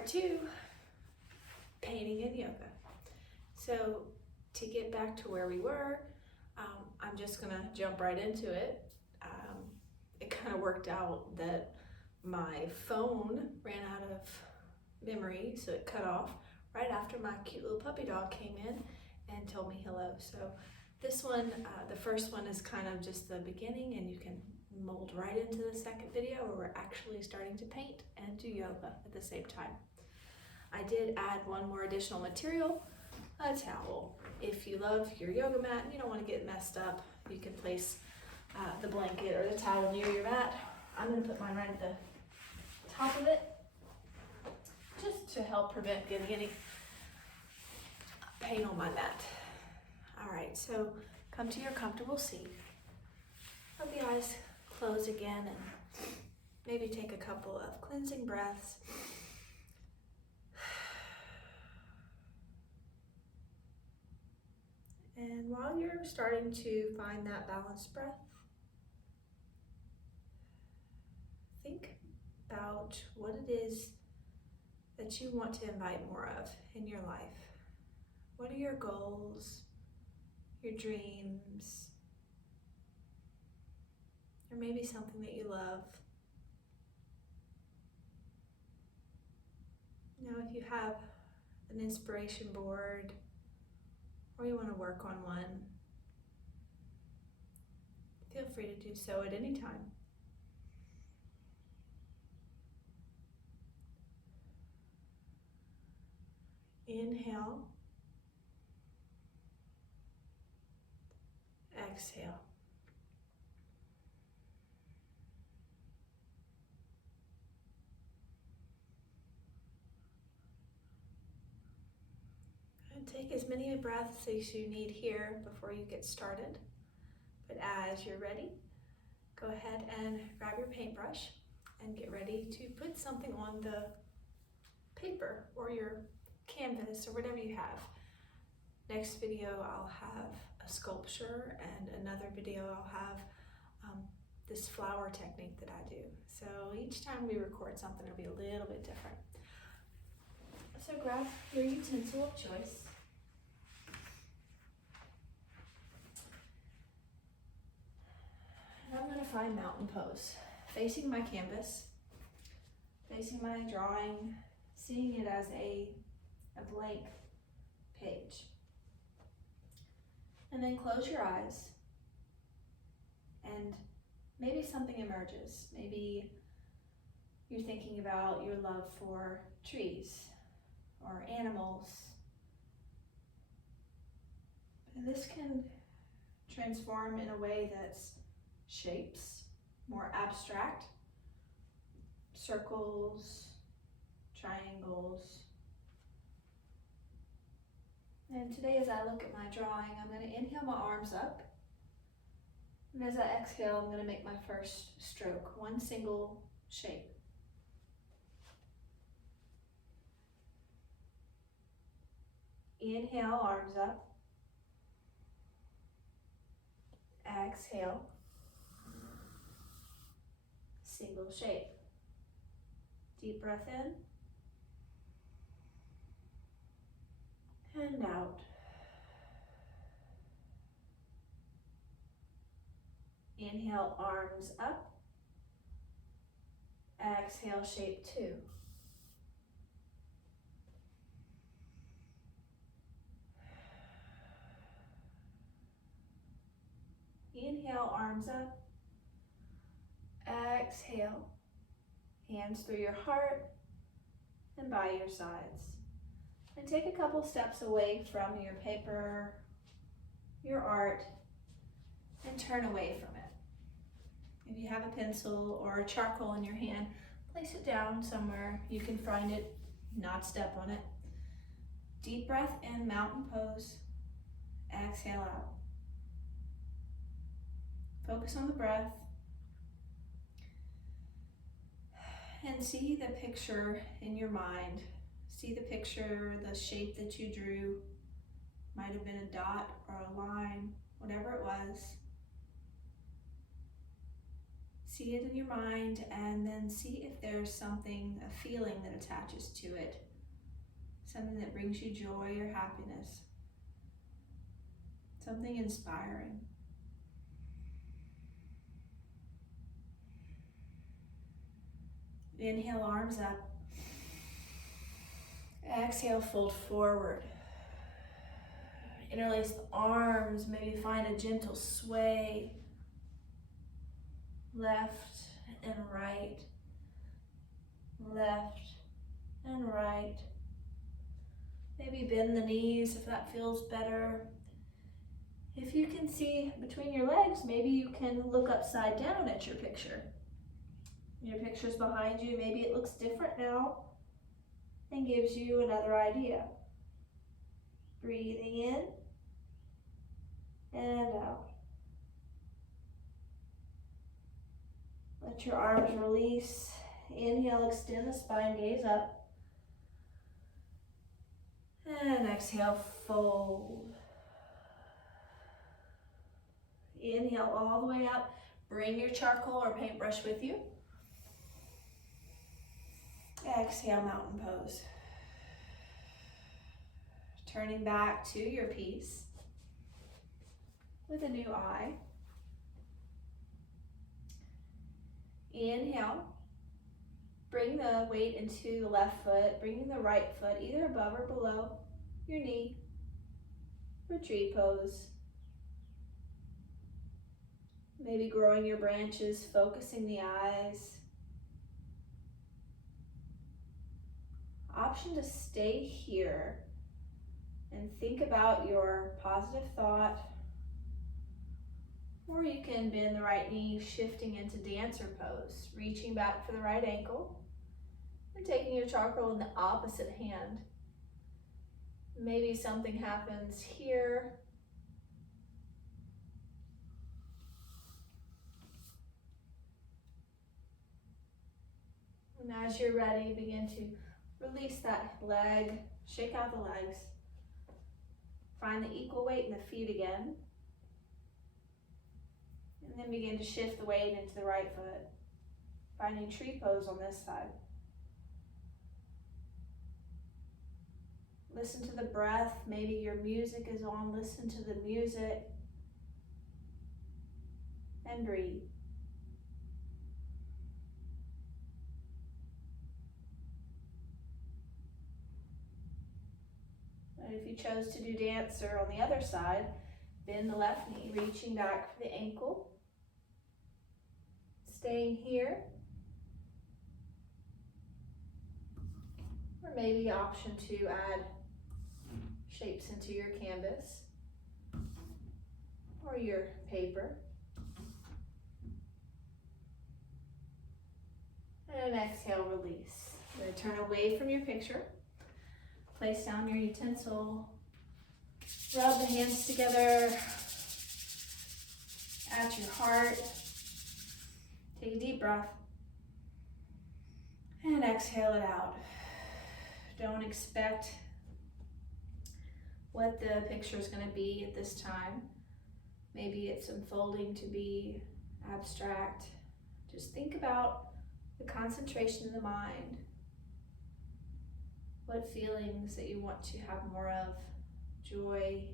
Part 2, painting and yoga. So to get back to where we were, I'm just gonna jump right into it. It kind of worked out that my phone ran out of memory, so it cut off right after my cute little puppy dog came in and told me hello. So this one, the first one is kind of just the beginning, and you can mold right into the second video where we're actually starting to paint and do yoga at the same time. I did add one more additional material, a towel. If you love your yoga mat and you don't want to get messed up, you can place the blanket or the towel near your mat. I'm going to put mine right at the top of it, just to help prevent getting any paint on my mat. All right, so come to your comfortable seat. Let the eyes close again and maybe take a couple of cleansing breaths. And while you're starting to find that balanced breath, think about what it is that you want to invite more of in your life. What are your goals, your dreams, or maybe something that you love? Now, if you have an inspiration board or you want to work on one, feel free to do so at any time. Inhale, exhale. And take as many breaths as you need here before you get started. But as you're ready, go ahead and grab your paintbrush and get ready to put something on the paper or your canvas or whatever you have. Next video I'll have a sculpture, and another video I'll have this flower technique that I do. So each time we record something, it'll be a little bit different. So grab your utensil of choice. And I'm going to find mountain pose, facing my canvas, facing my drawing, seeing it as a blank page. And then close your eyes and maybe something emerges. Maybe you're thinking about your love for trees or animals. And this can transform in a way that's shapes, more abstract, circles, triangles. And today, as I look at my drawing, I'm going to inhale my arms up. And as I exhale, I'm going to make my first stroke, one single shape. Inhale, arms up. Exhale, single shape. Deep breath in. And out. Inhale, arms up. Exhale, shape 2. Inhale, arms up. Exhale, hands through your heart and by your sides. And take a couple steps away from your paper, your art, and turn away from it. If you have a pencil or a charcoal in your hand, place it down somewhere you can find it, not step on it. Deep breath in, mountain pose. Exhale out. Focus on the breath. And see the picture in your mind. See the picture, the shape that you drew. Might have been a dot or a line, whatever it was. See it in your mind, and then see if there's something, a feeling that attaches to it. Something that brings you joy or happiness. Something inspiring. Inhale, arms up. Exhale, fold forward. Interlace the arms, maybe find a gentle sway. Left and right. Left and right. Maybe bend the knees if that feels better. If you can see between your legs, maybe you can look upside down at your picture. Your picture's behind you, maybe it looks different now and gives you another idea. Breathing in and out. Let your arms release. Inhale, extend the spine, gaze up. And exhale, fold. Inhale all the way up. Bring your charcoal or paintbrush with you. Exhale, mountain pose. Turning back to your piece with a new eye. Inhale. Bring the weight into the left foot, bringing the right foot either above or below your knee. Retreat pose. Maybe growing your branches, focusing the eyes. Option to stay here and think about your positive thought. Or you can bend the right knee, shifting into dancer pose, reaching back for the right ankle, and taking your charcoal in the opposite hand. Maybe something happens here. And as you're ready, begin to release that leg, shake out the legs. Find the equal weight in the feet again. And then begin to shift the weight into the right foot. Finding tree pose on this side. Listen to the breath. Maybe your music is on. Listen to the music. And breathe. And if you chose to do dancer on the other side, bend the left knee, reaching back for the ankle. Staying here. Or maybe option to add shapes into your canvas or your paper. And exhale, release. You're going to turn away from your picture. Place down your utensil. Rub the hands together at your heart. Take a deep breath. And exhale it out. Don't expect what the picture is going to be at this time. Maybe it's unfolding to be abstract. Just think about the concentration in the mind. What feelings that you want to have more of? Joy,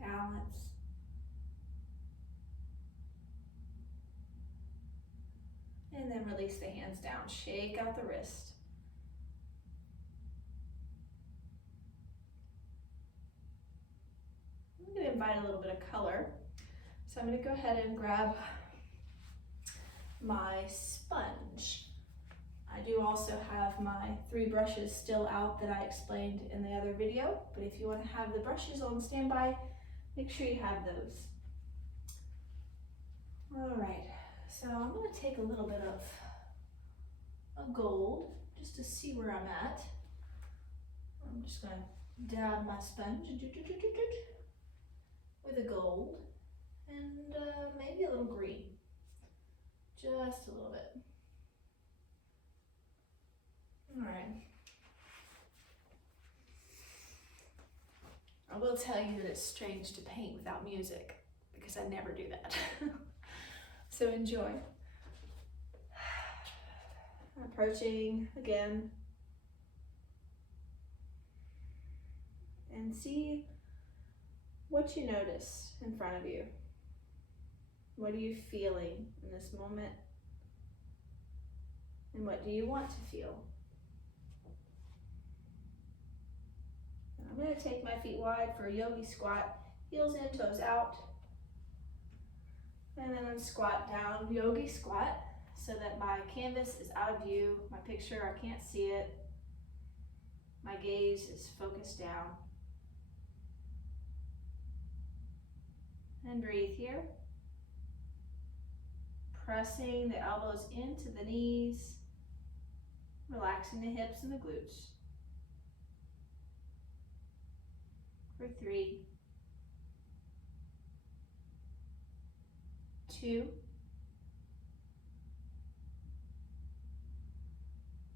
balance. And then release the hands down. Shake out the wrist. I'm going to invite a little bit of color. So I'm going to go ahead and grab my sponge. I do also have my 3 brushes still out that I explained in the other video, but if you want to have the brushes on standby, make sure you have those. All right, so I'm going to take a little bit of a gold just to see where I'm at. I'm just going to dab my sponge with a gold and maybe a little green, just a little bit. All right. I will tell you that it's strange to paint without music because I never do that. So enjoy. approaching again. And see what you notice in front of you. What are you feeling in this moment? And what do you want to feel? And I'm going to take my feet wide for a yogi squat, heels in, toes out. And then squat down, yogi squat, so that my canvas is out of view, my picture, I can't see it. My gaze is focused down. And breathe here. Pressing the elbows into the knees, relaxing the hips and the glutes. For 3, 2,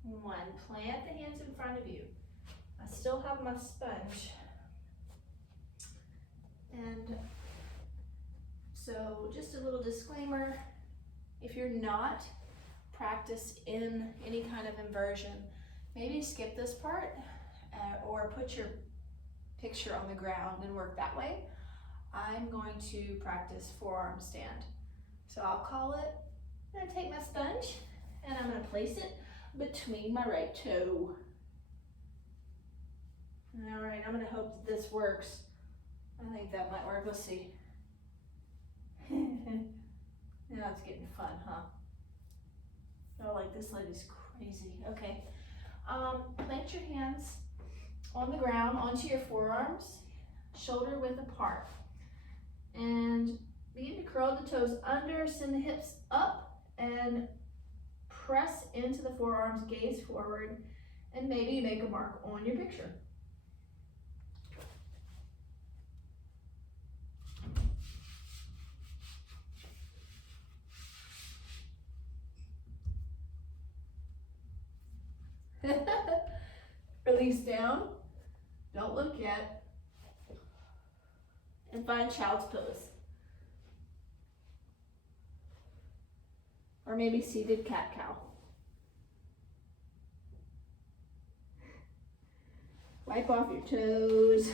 1. Plant the hands in front of you. I still have my sponge. And so just a little disclaimer, if you're not practiced in any kind of inversion, maybe skip this part or put your picture on the ground and work that way. I'm going to practice forearm stand. So I'll call it, I'm gonna take my sponge and I'm gonna place it between my right toe. All right, I'm gonna hope that this works. I think that might work, let's see. Now it's getting fun, huh? Oh, like this lady's crazy. Okay, plant your hands on the ground onto your forearms, shoulder width apart. And begin to curl the toes under, send the hips up, and press into the forearms, gaze forward, and maybe make a mark on your picture. Release down, don't look yet, and find child's pose. Or maybe seated cat-cow. Wipe off your toes.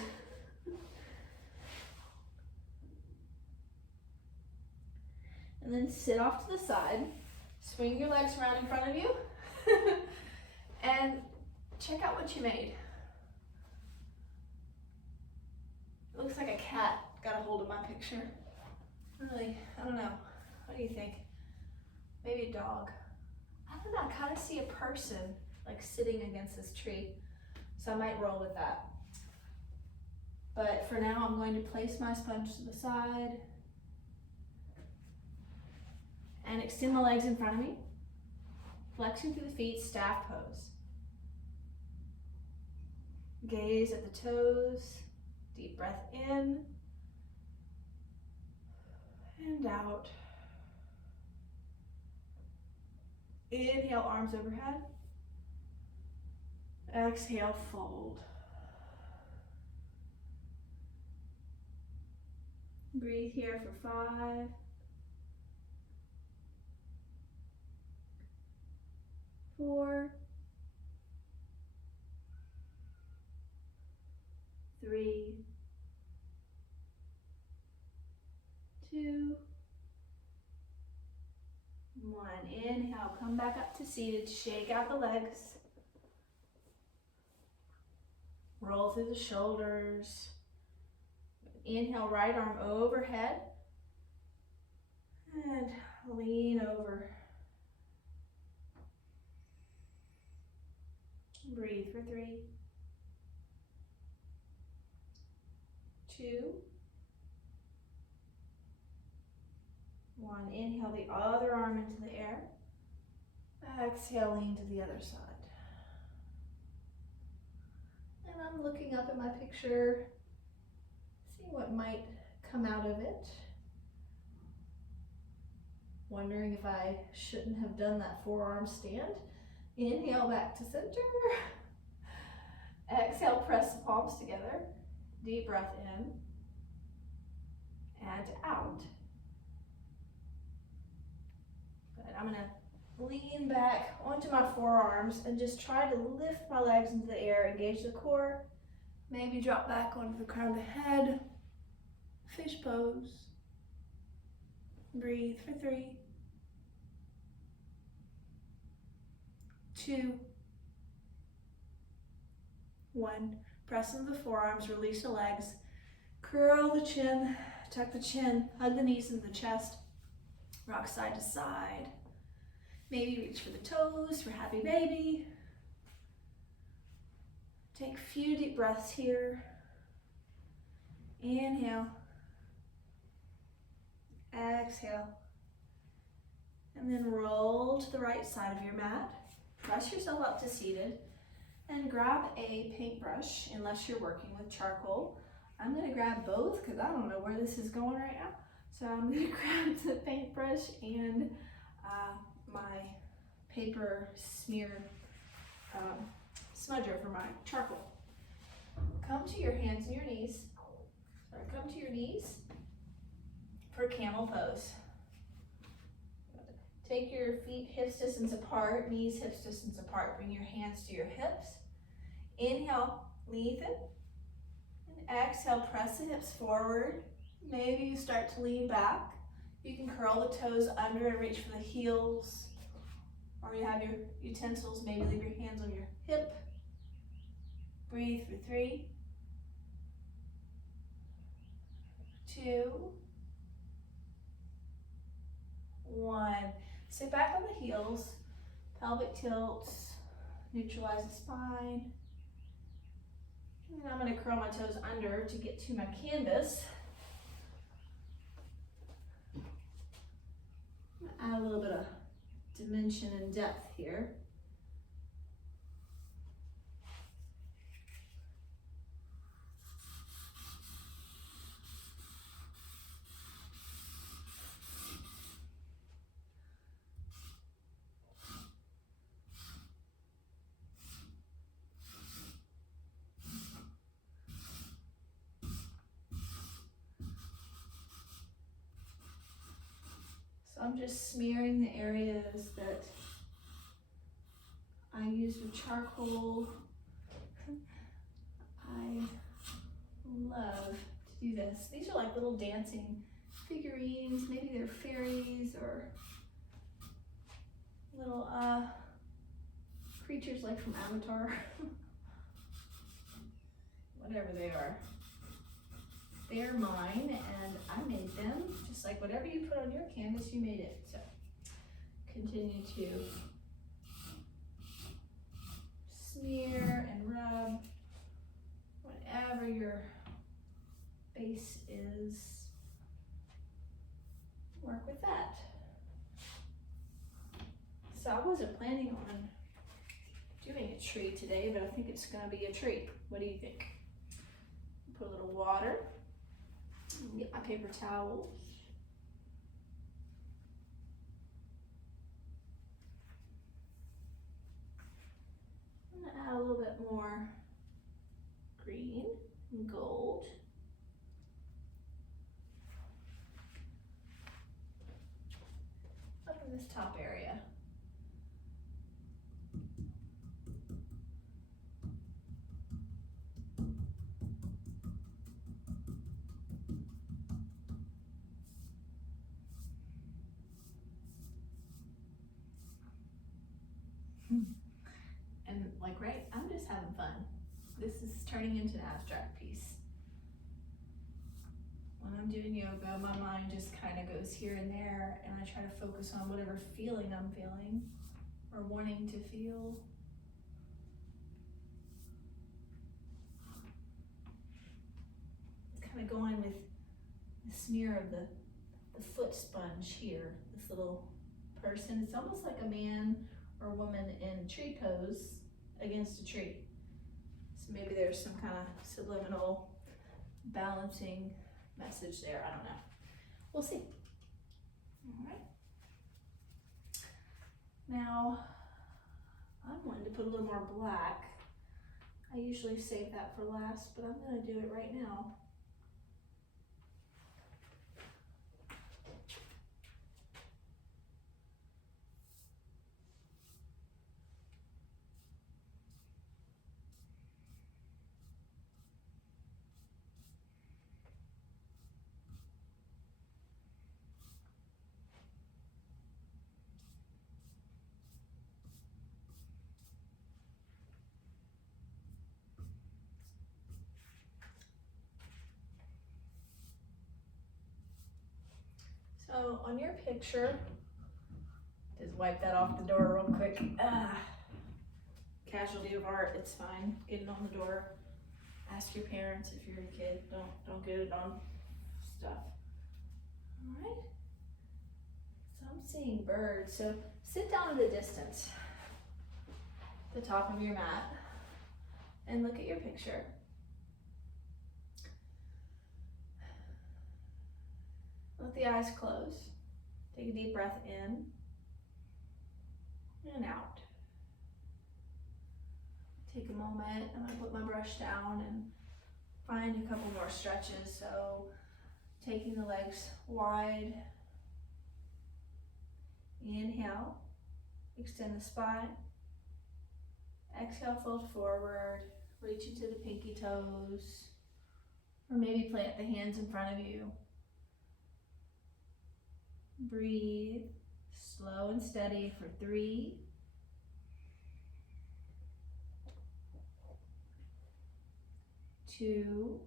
And then sit off to the side. Swing your legs around in front of you. And check out what you made. It looks like a cat got a hold of my picture. Really, I don't know. What do you think? Maybe a dog. I don't know, I kind of see a person like sitting against this tree. So I might roll with that. But for now, I'm going to place my sponge to the side and extend my legs in front of me. Flexing through the feet, staff pose. Gaze at the toes, deep breath in and out. Inhale, arms overhead. Exhale, fold. Breathe here for 5. 4. 3. 2. 1. Inhale, come back up to seated, shake out the legs. Roll through the shoulders. Inhale, right arm overhead. And lean over. Breathe for 3. 2. 1. Inhale the other arm into the air. Exhale, lean to the other side. And I'm looking up at my picture, seeing what might come out of it. Wondering if I shouldn't have done that forearm stand. Inhale back to center. Exhale, press the palms together. Deep breath in and out. Good. I'm gonna lean back onto my forearms and just try to lift my legs into the air, engage the core. Maybe drop back onto the crown of the head. Fish pose. Breathe for 3, 2, 1. Press into the forearms, release the legs. Curl the chin, tuck the chin, hug the knees into the chest. Rock side to side. Maybe reach for the toes for happy baby. Take a few deep breaths here. Inhale. Exhale. And then roll to the right side of your mat. Press yourself up to seated and grab a paintbrush unless you're working with charcoal. I'm going to grab both because I don't know where this is going right now. So I'm going to grab the paintbrush and my paper smear smudger for my charcoal. Come to your hands and your knees. Come to your knees for camel pose. Take your feet hips distance apart, knees hips distance apart. Bring your hands to your hips. Inhale, lengthen. And exhale, press the hips forward. Maybe you start to lean back. You can curl the toes under and reach for the heels. Or you have your utensils, maybe leave your hands on your hip. Breathe for 3, 2, 1. Sit back on the heels, pelvic tilts, neutralize the spine. And then I'm going to curl my toes under to get to my canvas. Add a little bit of dimension and depth here. So I'm just smearing the areas that I use with charcoal. I love to do this. These are like little dancing figurines. Maybe they're fairies or little creatures like from Avatar. Whatever they are. They're mine and I made them. Just like whatever you put on your canvas, you made it. So continue to smear and rub whatever your base is. Work with that. So I wasn't planning on doing a tree today, but I think it's going to be a tree. What do you think? Put a little water. Get my paper towels. I'm going to add a little bit more green and gold. Up in this top area. And like, right, I'm just having fun. This is turning into an abstract piece. When I'm doing yoga, my mind just kind of goes here and there, and I try to focus on whatever feeling I'm feeling or wanting to feel. It's kind of going with the smear of the foot sponge here, this little person. It's almost like a man or woman in tree pose against a tree. So maybe there's some kind of subliminal balancing message there. I don't know. We'll see. All right. Now, I'm wanting to put a little more black. I usually save that for last, but I'm going to do it right now. So on your picture, just wipe that off the door real quick. Casualty of art, it's fine. Get it on the door. Ask your parents if you're a kid. Don't get it on stuff. All right. So I'm seeing birds. So sit down at a distance, the top of your mat, and look at your picture. Let the eyes close. Take a deep breath in and out. Take a moment. I'm going to put my brush down and find a couple more stretches. So taking the legs wide. Inhale, extend the spine. Exhale, fold forward, reach into the pinky toes, or maybe plant the hands in front of you. Breathe, slow and steady for 3, 2,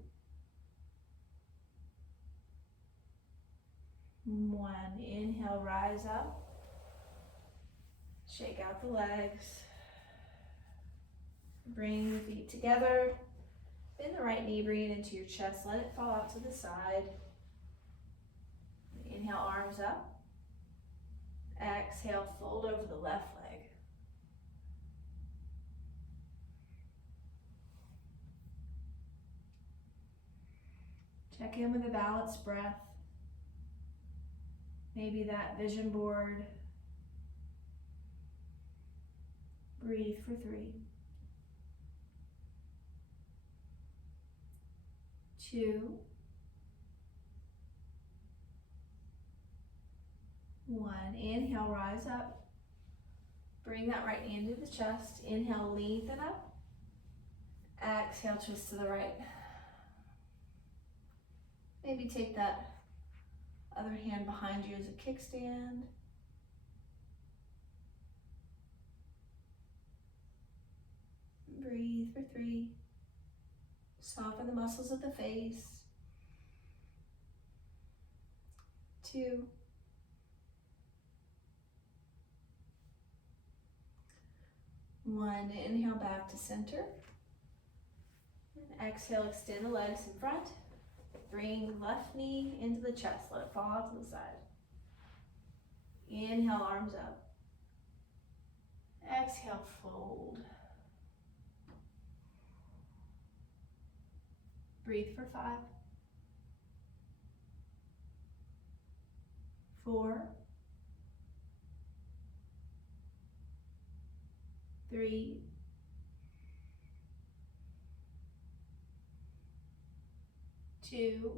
1. Inhale, rise up. Shake out the legs. Bring the feet together. Bend the right knee, bring it into your chest. Let it fall out to the side. Inhale, arms up. Exhale, fold over the left leg. Check in with a balanced breath. Maybe that vision board. Breathe for 3, 2, 1. Inhale, rise up. Bring that right hand to the chest. Inhale, lengthen up. Exhale, twist to the right. Maybe take that other hand behind you as a kickstand. Breathe for 3. Soften the muscles of the face. 2. 1. Inhale back to center. And exhale, extend the legs in front. Bring left knee into the chest. Let it fall out to the side. Inhale, arms up. Exhale, fold. Breathe for 5, 4, 3, 2,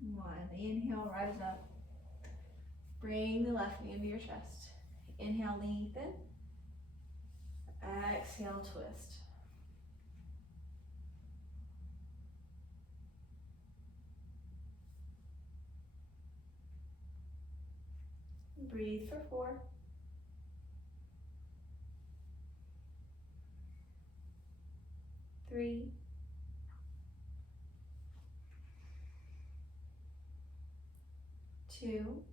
1. Inhale, rise up. Bring the left knee into your chest. Inhale, lengthen. Exhale, twist. Breathe for 4, 3, 2,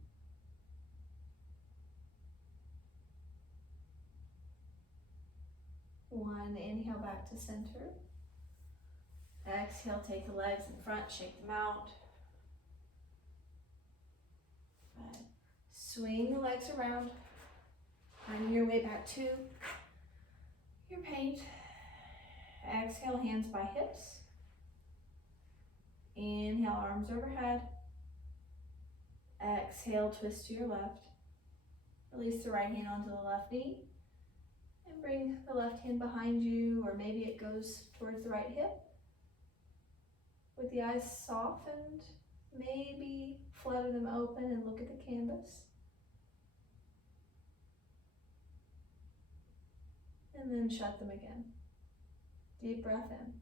1. Inhale back to center. Exhale, take the legs in front, shake them out. Good. Swing the legs around, finding your way back to your paint. Exhale, hands by hips. Inhale, arms overhead. Exhale, twist to your left. Release the right hand onto the left knee. And bring the left hand behind you, or maybe it goes towards the right hip. With the eyes softened, maybe flutter them open and look at the canvas. And then shut them again. Deep breath in.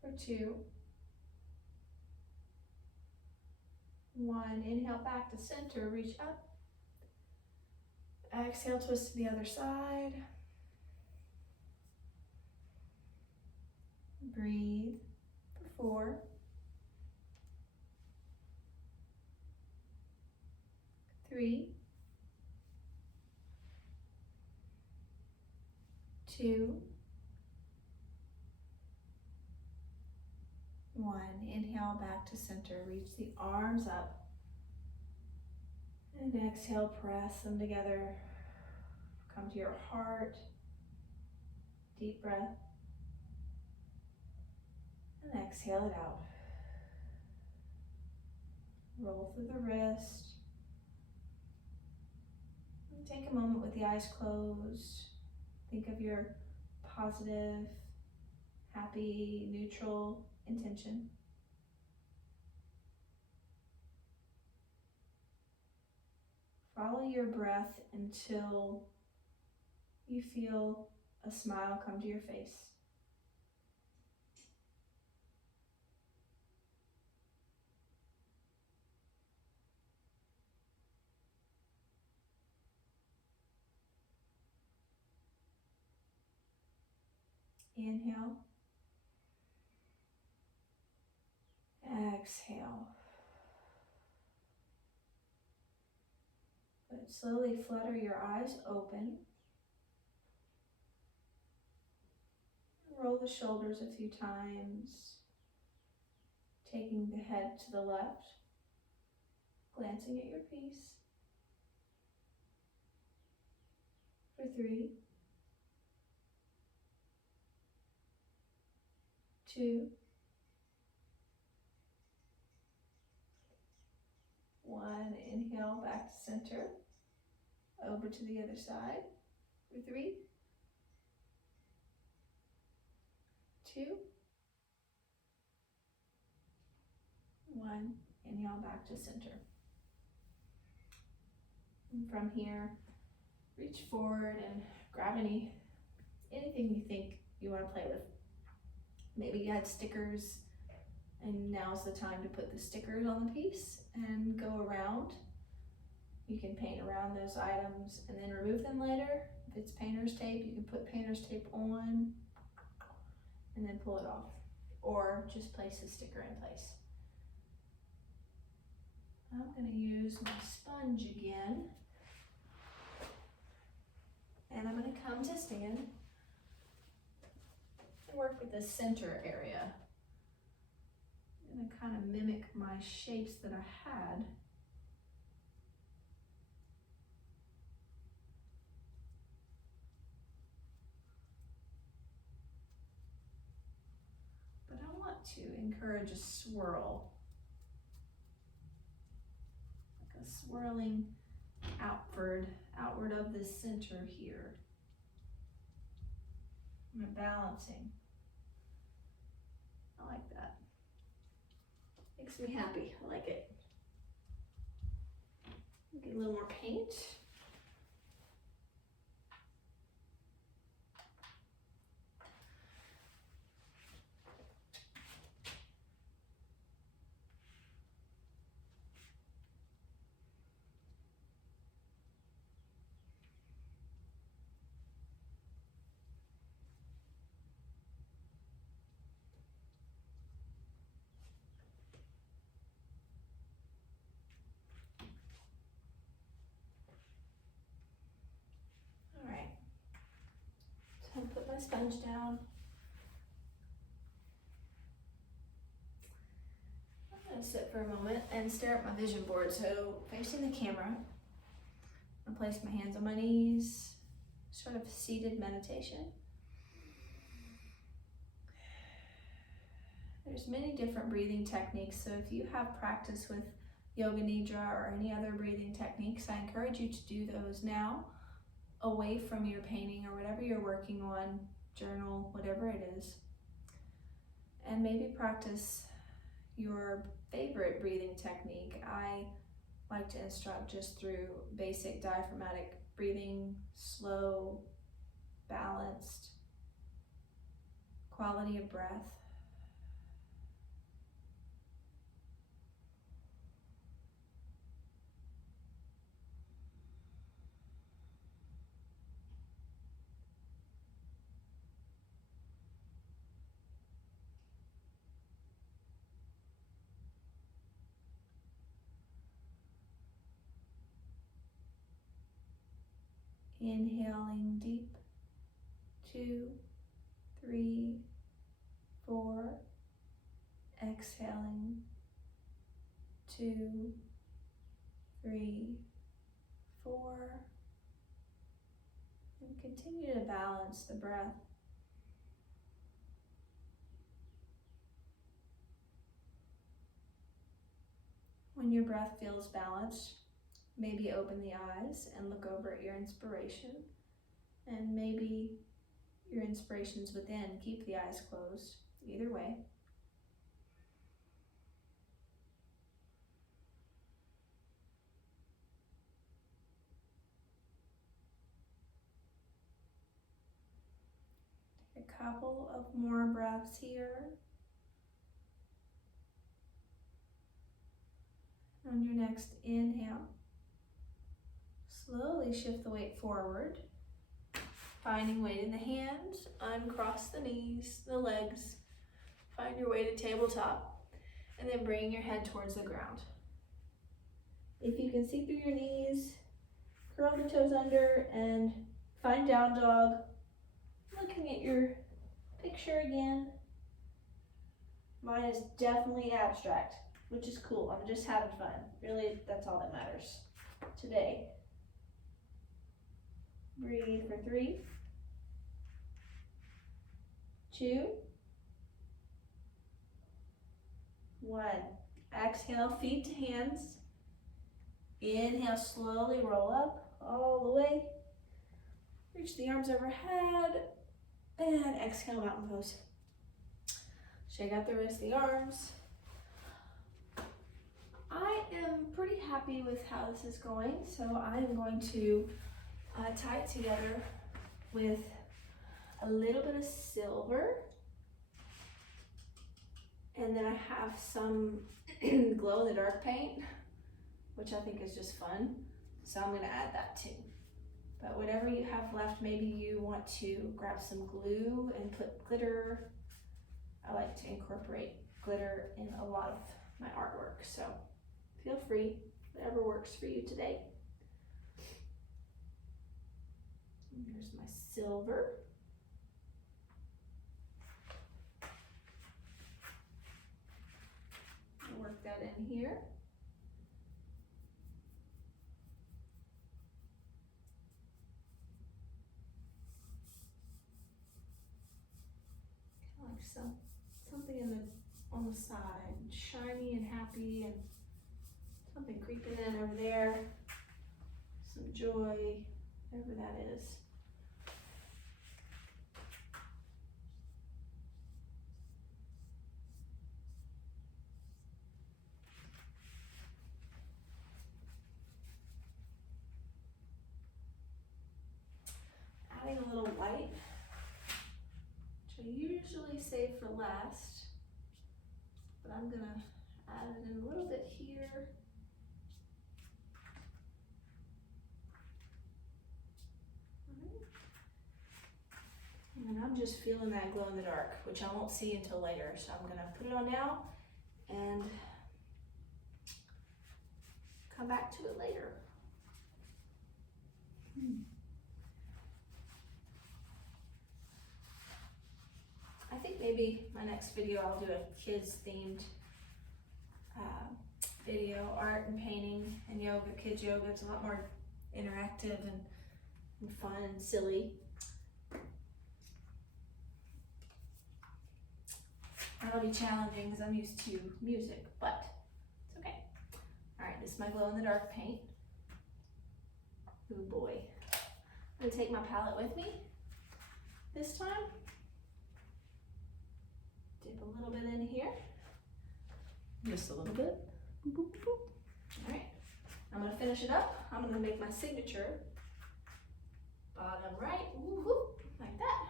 For 2, 1. Inhale back to center, reach up. Exhale, twist to the other side. Breathe. 4, 3, 2, 1. Inhale back to center. Reach the arms up. And exhale, press them together. Come to your heart. Deep breath. And exhale it out. Roll through the wrist. And take a moment with the eyes closed. Think of your positive, happy, neutral intention. Follow your breath until you feel a smile come to your face. Inhale. Exhale. But slowly flutter your eyes open. Roll the shoulders a few times, taking the head to the left, glancing at your piece. For 3, 2, 1. Inhale back to center. Over to the other side. For 3, 2, 1. Inhale back to center. And from here, reach forward and grab anything you think you want to play with. Maybe you had stickers, and now's the time to put the stickers on the piece and go around. You can paint around those items and then remove them later. If it's painter's tape, you can put painter's tape on and then pull it off, or just place the sticker in place. I'm going to use my sponge again, and I'm going to come to stand and work with the center area. I'm going to kind of mimic my shapes that I had. But I want to encourage a swirl, like a swirling outward of the center here. I'm balancing. I like that. Makes me happy. I like it. Get a little more paint. And put my sponge down. I'm going to sit for a moment and stare at my vision board. So facing the camera, I'm going to place my hands on my knees, sort of seated meditation. There's many different breathing techniques, so if you have practice with Yoga Nidra or any other breathing techniques, I encourage you to do those now, away from your painting or whatever you're working on, journal, whatever it is. And maybe practice your favorite breathing technique. I like to instruct just through basic diaphragmatic breathing, slow, balanced, quality of breath. Inhaling deep, 2, 3, 4. Exhaling, 2, 3, 4. And continue to balance the breath. When your breath feels balanced, maybe open the eyes and look over at your inspiration. And maybe your inspiration's within. Keep the eyes closed. Either way. Take a couple of more breaths here. On your next inhale, slowly shift the weight forward, finding weight in the hands, uncross the knees, the legs, find your way to tabletop, and then bring your head towards the ground. If you can see through your knees, curl the toes under and find down dog. Looking at your picture again. Mine is definitely abstract, which is cool. I'm just having fun. Really, that's all that matters today. Breathe for 3, 2, 1. Exhale, feet to hands. Inhale, slowly roll up all the way. Reach the arms overhead. And exhale, mountain pose. Shake out the wrists, the arms. I am pretty happy with how this is going, so I am going to tie it together with a little bit of silver. And then I have some glow-in-the-dark paint, which I think is just fun. So I'm gonna add that too. But whatever you have left, maybe you want to grab some glue and put glitter. I like to incorporate glitter in a lot of my artwork, so feel free, whatever works for you today. And here's my silver. I'll work that in here. Something on the side, shiny and happy, and something creeping in over there, some joy, whatever that is. Adding a little white, which I usually save for last, but I'm gonna add it in a little bit here. And then I'm just feeling that glow in the dark, which I won't see until later. So I'm gonna put it on now and come back to it later. I think maybe my next video I'll do a kids themed video, art and painting and yoga, kids yoga. It's a lot more interactive and fun and silly. That'll be challenging because I'm used to music, but it's okay. All right, this is my glow in the dark paint. Oh boy. I'm gonna take my palette with me this time. Dip a little bit in here. Just a little bit. Boop, boop, boop. All right, I'm gonna finish it up. I'm gonna make my signature. Bottom right, woo-hoo, like that.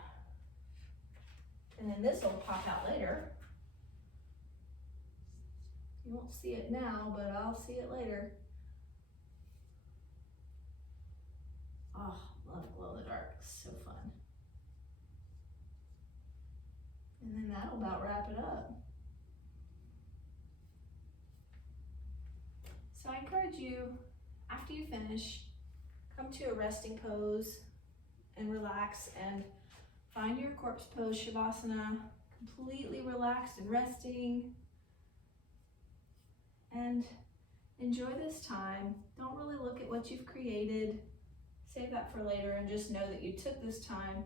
And then this will pop out later. You won't see it now, but I'll see it later. Oh, love glow in the dark, so fun. And then that'll about wrap it up. So I encourage you, after you finish, come to a resting pose and relax and find your corpse pose, Shavasana, completely relaxed and resting. And enjoy this time. Don't really look at what you've created. Save that for later and just know that you took this time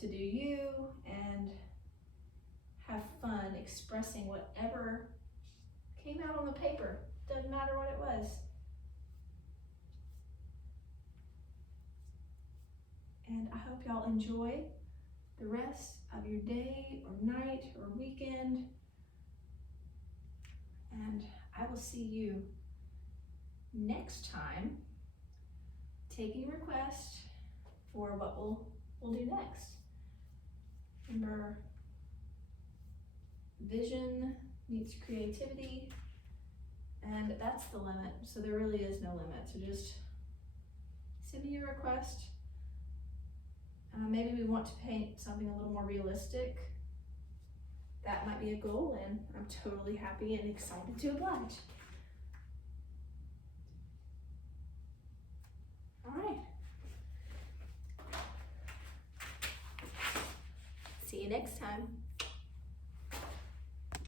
to do you and have fun expressing whatever came out on the paper. Doesn't matter what it was. And I hope y'all enjoy the rest of your day or night or weekend. And I will see you next time taking requests for what we'll do next. Remember, vision meets creativity, and that's the limit. So there really is no limit. So just send me your request. Maybe we want to paint something a little more realistic. That might be a goal, and I'm totally happy and excited to oblige. All right. See you next time.